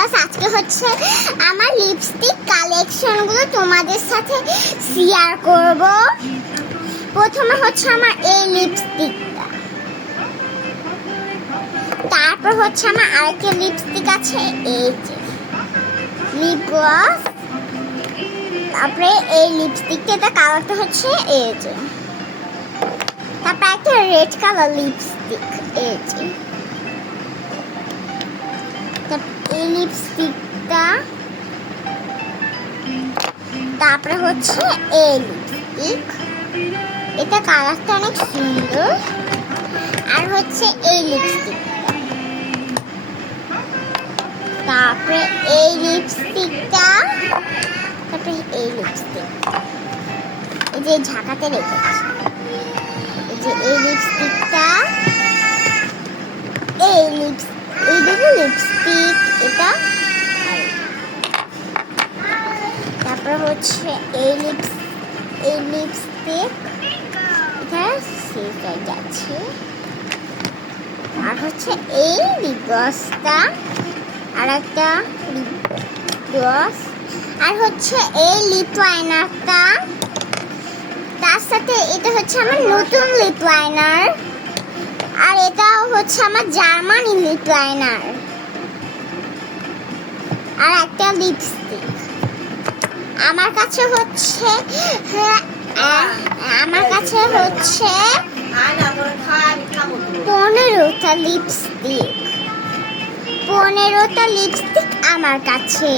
Viewers, আজকে হচ্ছে আমার লিপস্টিক কালেকশনগুলো তোমাদের সাথে শেয়ার করব। প্রথমে হচ্ছে আমার এই লিপস্টিকটা, তারপর হচ্ছে আমার আরেকটা লিপস্টিক আছে এই যে লিপ গ্লস, তারপরে এই লিপস্টিকটা কালারটা হচ্ছে এই যে, তারপর একটা রেড কালার লিপস্টিক এই যে, এই লিপস্টিকটা, তারপরে হচ্ছে এই লিপস্টিক, এটা কালারটা অনেক সুন্দর। আর হচ্ছে এই লিপস্টিকটা, তারপরে এই লিপস্টিকটা, তারপরে এই লিপস্টিকটা, এই যে ঝাঁকাতে রেখেছি, এই যে এই লিপস্টিকটা, এই দুটো লিপস্টিক, এটা তারপর হচ্ছে এই লিপস্টিক, এটা শেষ হয়ে যাচ্ছে। আর হচ্ছে এই লিপ গ্লসটা, আর একটা লিপ গ্লস, আর হচ্ছে এই লিপ লাইনারটা, তার সাথে এটা হচ্ছে আমার নতুন লিপ লাইনার, আর এটাও হচ্ছে আমার জার্মানি লিপ লাইনার, আর একটা লিপস্টিক। আমার কাছে হচ্ছে 15টা লিপস্টিক, আমার কাছে।